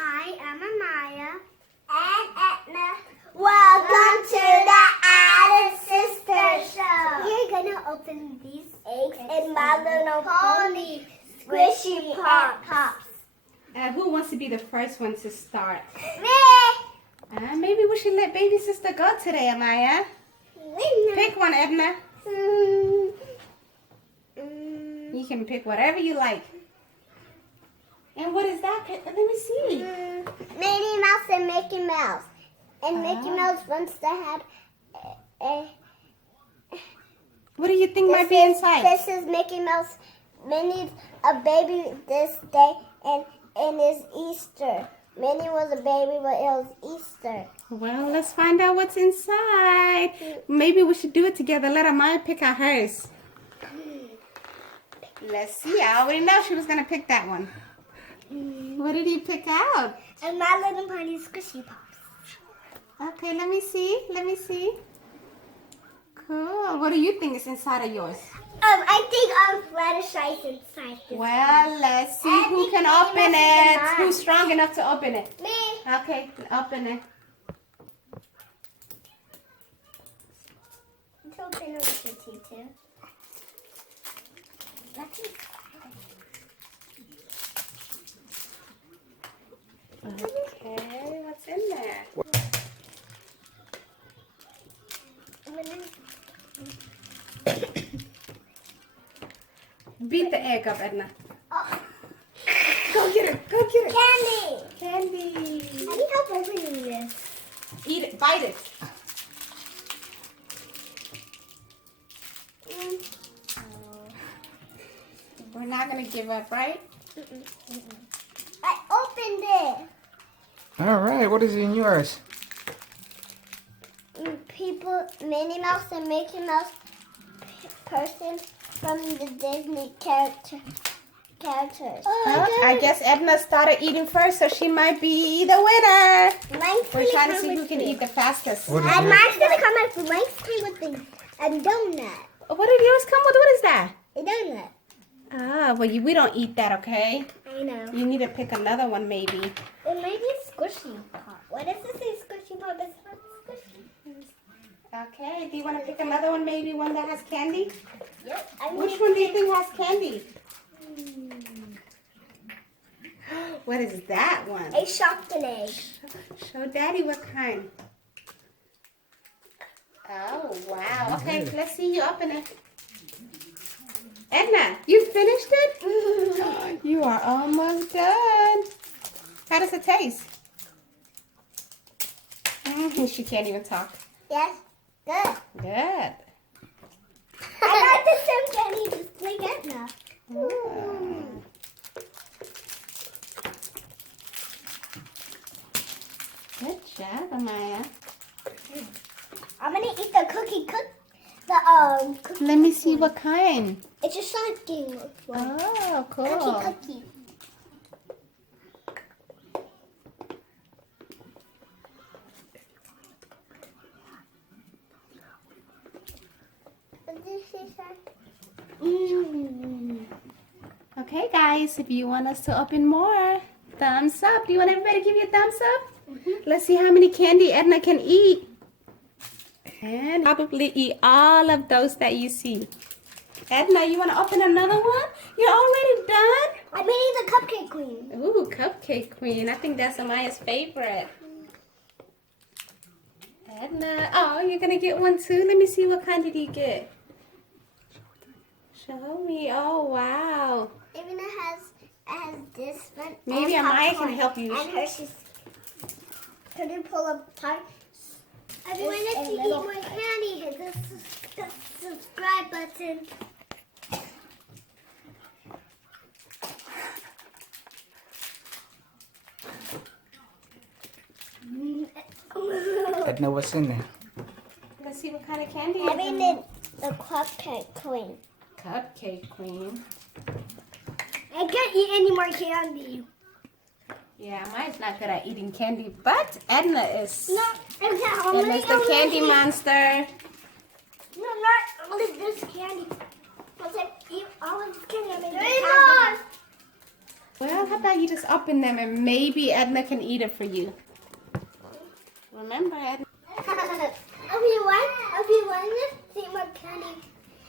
Hi, I'm Amaya. And Adna. Welcome to the Adna Sister Show. We're gonna open these Eggs and My Little Pony squishy pops. Who wants to be the first one to start? Me. Maybe we should let baby sister go today, Amaya. Pick one, Adna. You can pick whatever you like. And what is that? Let me see. Minnie Mouse and Mickey Mouse. And Mickey Mouse wants to have a... What do you think might be inside? This is Mickey Mouse. Minnie's a baby this day, and it's Easter. Minnie was a baby, but it was Easter. Well, let's find out what's inside. Maybe we should do it together. Let Amaya pick out hers. Let's see. I already know she was going to pick that one. What did you pick out? And My Little Pony squishy pops. Okay, let me see. Let me see. Cool. What do you think is inside of yours? I think Fluttershy's inside this. Well, let's see I who think can Minnie Mouse open is it. mine. Who's strong enough to open it? Me. Okay, open it. Let's open it with the tutu. Okay, what's in there? Beat the egg up, Adna. Oh. Go get it. Go get it. Candy. Candy. I need help opening this. Eat it. Bite it. We're not going to give up, right? I opened it. All right, what is in yours? People, Minnie Mouse and Mickey Mouse person from the Disney characters. I guess Edna started eating first, so she might be the winner. Mine's We're trying to see who can eat the fastest. What is And yours? mine's gonna come out. Mine's came with a donut. What did yours come with? What is that? A donut. Ah, well, we don't eat that, okay? I know. You need to pick another one, maybe. It might be squishy pop. What does it say? Squishy pop. It's not squishy. Okay, do you want to pick another one, maybe one that has candy? Yep. Which one do you think has candy? What is that one? A chocolate egg. Show Daddy what kind. Oh, wow. Okay, let's see you open it. Edna, you finished it? You are almost done. How does it taste? She can't even talk. Yes. Good. Good. I got the same candy just like Edna. Good job, Amaya. I'm gonna eat the cookie. Cookie. Let me see what kind. It's a something. Oh, cool. Cookie. Okay, guys, if you want us to open more, thumbs up. Do you want everybody to give you a thumbs up? Let's see how many candy Edna can eat. And probably eat all of those that you see. Edna, you want to open another one? You're already done? I'm eating the cupcake queen. Ooh, Cupcake Queen. I think that's Amaya's favorite. Edna. Oh, you're going to get one too? Let me see, what kind did you get? Show me. Oh, wow. Even it has this one. Maybe and Amaya popcorn can help you. And Hershey's. Could you pull apart? Everyone, It's if a you eat little more candy, hit the subscribe button. Edna, what's in there? Let's see what kind of candy I is mean in the cupcake queen. Cupcake Queen. I can't eat any more candy. Yeah, Amaya's not good at eating candy, but Edna is. No, I can't only Edna's the candy monster. No, not only this candy. Once I eat all of this candy, I'm going to Three have more. Well, how about you just open them and maybe Adna can eat it for you. Remember, Adna. If you want to see more candy,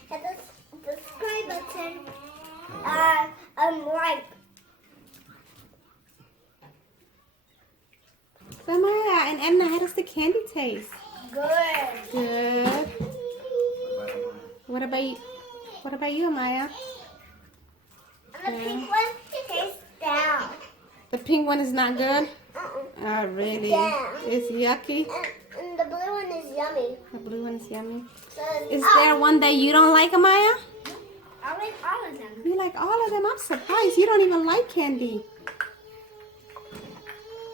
hit the subscribe button. Like. So Amaya and Adna, how does the candy taste? Good. Good. What about you, Amaya? And the pink one tastes down. The pink one is not good? Oh, really? Yeah. It's yucky? And the blue one is yummy. The blue one is yummy. So, Is there one that you don't like, Amaya? I like all of them. You like all of them? I'm surprised. You don't even like candy.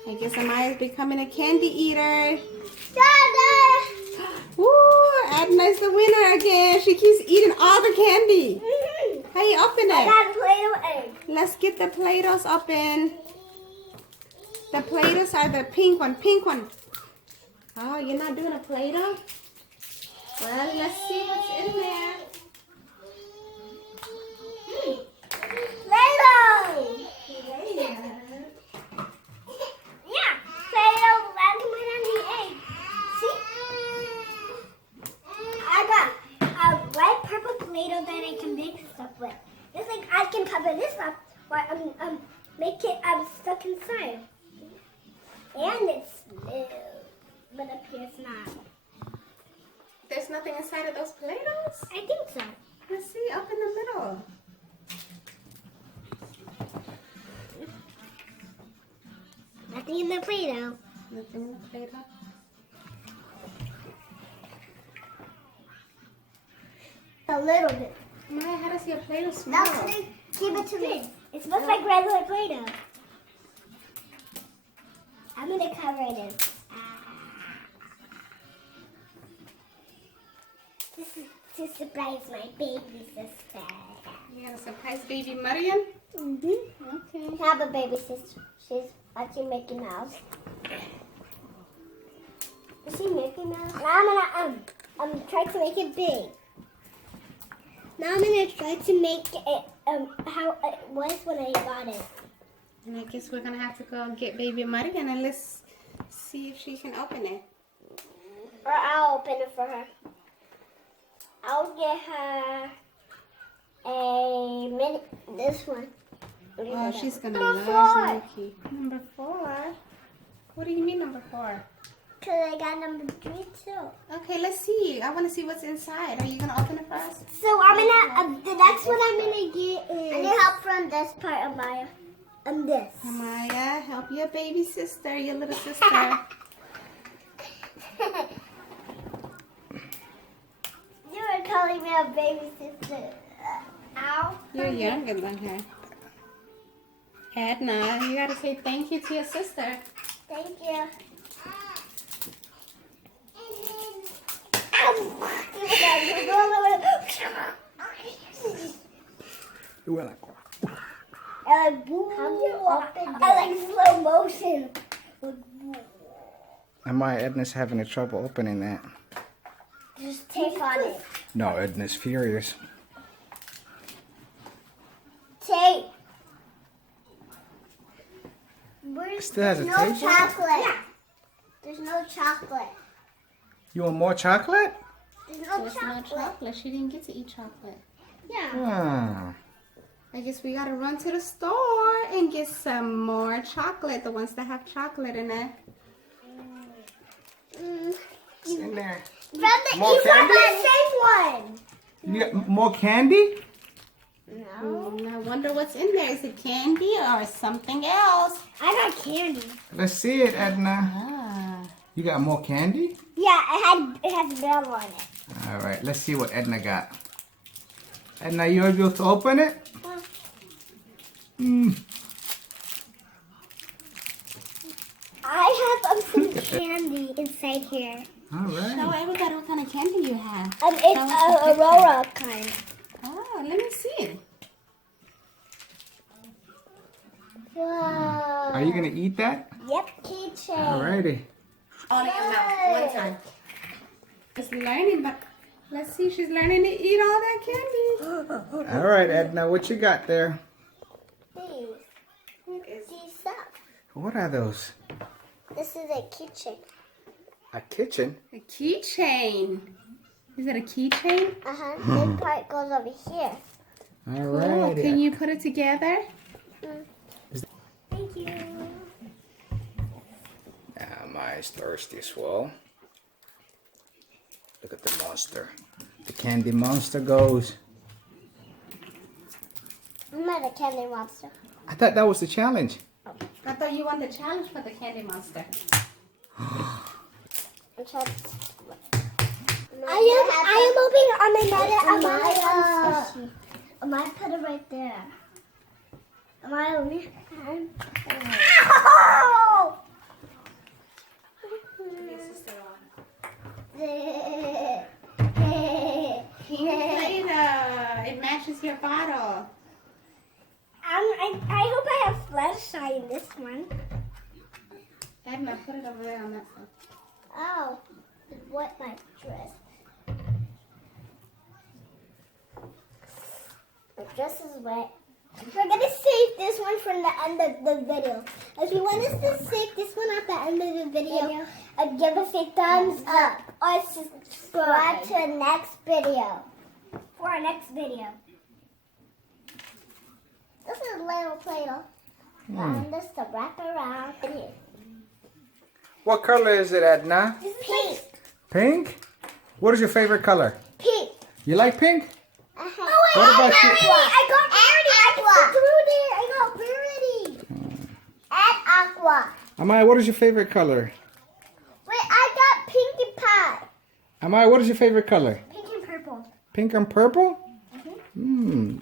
I guess Amaya's becoming a candy eater. Ooh, Adna's the winner again. She keeps eating all the candy. How you open I it? got a Play-Doh egg. Let's get the Play-Dohs open. The Play-Dohs are the pink one. Pink one. Oh, you're not doing a Play-Doh? Well, let's see what's in there. Play-Doh. Yeah, Play-Doh. I can put on the egg. See? I got a white purple Play-Doh that I can make stuff with. It's like I can cover this up, but make it stuck inside. And it's smooth, but up here it's not. There's nothing inside of those Play-Dohs? I think so. Let's see, up in the middle. Nothing in the Play-Doh. Nothing in the Play-Doh. A little bit. Maya, how does your Play-Doh smell? Give it to me. It smells like regular Play-Doh. I'm gonna cover it in. This is to surprise my baby sister. You got a surprise baby Mariam? Okay. I have a baby sister. She's watching Mickey Mouse. Is she Mickey Mouse? Now I'm gonna try to make it big. Now I'm gonna try to make it how it was when I got it. And I guess we're gonna have to go get baby Mariam and let's see if she can open it. Or I'll open it for her. I'll get her this one. Oh, she's gonna Number love Mickey. Number 4? What do you mean number 4? Because I got number 3 too. Okay, let's see. I want to see what's inside. Are you gonna open it for us? So I'm gonna, that's what I'm gonna get is. I need help from this part, Amaya. And this. Amaya, help your baby sister, your little sister. You were calling me a baby sister. Ow. You're younger than her. Adna, you gotta say thank you to your sister. Thank you. You were like, I like slow motion. Amaya, Edna's having trouble opening that. Just take on it. No, Edna's furious. Take. Still has a no tape? chocolate. Yeah. There's no chocolate. You want more chocolate? There's no There's no chocolate. chocolate. She didn't get to eat chocolate. Yeah. Ah. I guess we gotta run to the store and get some more chocolate. The ones that have chocolate in it. It's in there. From the More candy? same one. You got more candy? No. I wonder what's in there. Is it candy or something else? I got candy. Let's see it, Edna. Ah. You got more candy? Yeah, it has bell on it. All right, let's see what Edna got. Edna, you able to open it? I have some candy inside here. All Show right. everybody what kind of candy you have. It's Aurora kind. Oh, let me see it. Wow. Are you going to eat that? Yep, keychain. All righty. All in your mouth, one time. Just learning, but let's see. She's learning to eat all that candy. All right, Edna, what you got there? These. What is these up. What are those? This is a kitchen. A kitchen? a keychain? Is it a keychain? This part goes over here. All Cool. right. Can you put it together? Thank you. Now Maya's thirsty as well. Look at the monster. The candy monster goes. I'm not a candy monster. I thought that was the challenge. I thought you won the challenge for the candy monster. I am opening Amaya. Amaya, put it right there. Amaya, let me. Ow! It matches your bottle. I hope I have flashlight in this one. Adna, put it over there on that side. Oh, what my dress? My dress is wet. We're gonna save this one from the end of the video. If you want us to save this one at the end of the video, give us a thumbs up or subscribe to the next video. For our next video. This is a little Play-Doh. And this to wrap around here. What color is it, Adna? Pink. Pink? What is your favorite color? Pink. You like pink? Oh, What about you? I got Verity. And aqua. Amaya, what is your favorite color? Wait, I got Pinkie Pie. Amaya, what is your favorite color? Pink and purple. Pink and purple? Hmm.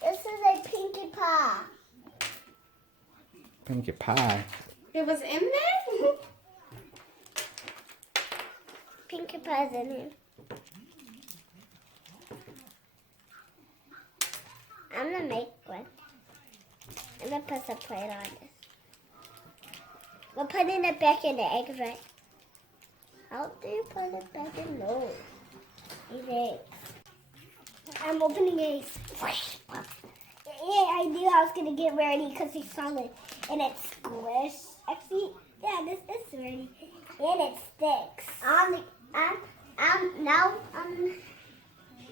This is a Pinkie Pie. Pinkie pie. It was in there? Pinkie Pie's in here. I'm gonna make one. I'm gonna put some plate on this. We're putting it back in the egg right. How do you put it back in? No. These eggs. I'm opening eggs. Yeah, I knew I was gonna get ready because it's solid and it's squished. Actually, yeah, this is ready and it sticks.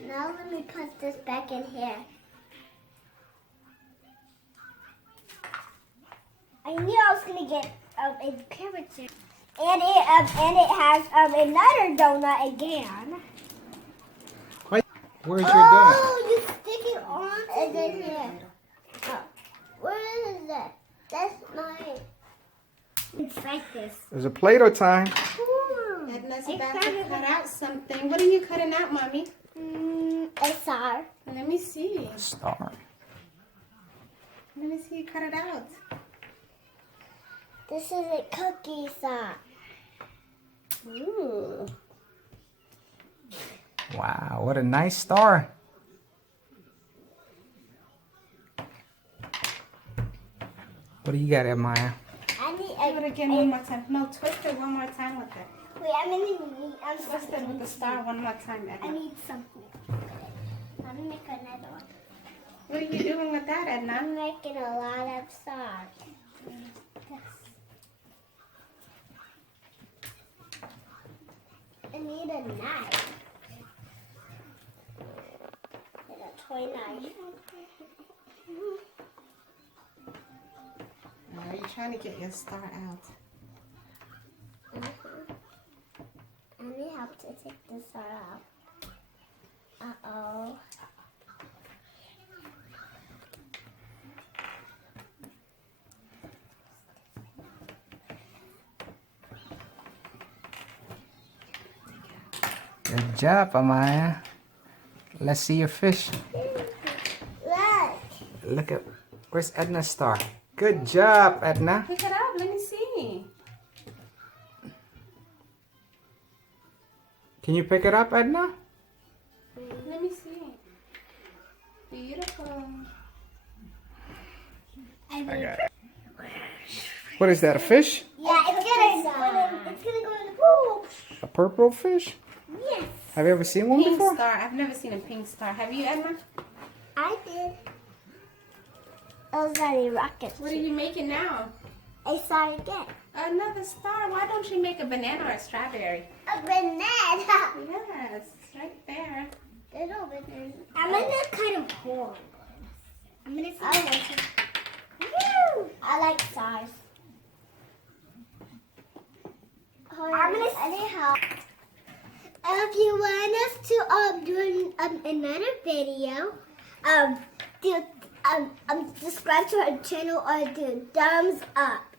Now let me put this back in here. I knew I was gonna get a character, and it has another donut again. Where's your donut? Oh, you stick it on. It's in here. Oh, where is that? That's mine. It's like this. There's a Play-Doh time. Adna's about to cut out something. What are you cutting out, Mommy? A star. Let me see. Star. Let me see you cut it out. This is a cookie star. Ooh. Wow, what a nice star. What do you got, Amaya? I need Do it again one more time. No, twist it one more time with it. Wait, I'm Twist it with the star one more time, I Adna. need something. I'm gonna make another one. What are you doing with that, Adna? I'm making a lot of stars. I need a knife. And a toy knife. Are you trying to get your star out? I need help to take this star out. Uh-oh. Good job, Amaya. Let's see your fish. Look. Look at, where's Edna's star? Good job, Adna. Pick it up. Let me see. Can you pick it up, Edna? Let me see. Beautiful. I got it. What is that, a fish? Yeah, it's gonna go in the pool. A purple fish? Yes. Have you ever seen one Pink before? star. I've never seen a pink star. Have you, Adna? I did. Elsa rocket. What are you making now? I saw it again. Another star. Why don't you make a banana or a strawberry? A banana. Yes, it's right there. Little banana. I'm gonna kind of hold. I'm gonna see. I like stars. I'm gonna anyhow. If you want us to do another video, subscribe to our channel or do thumbs up.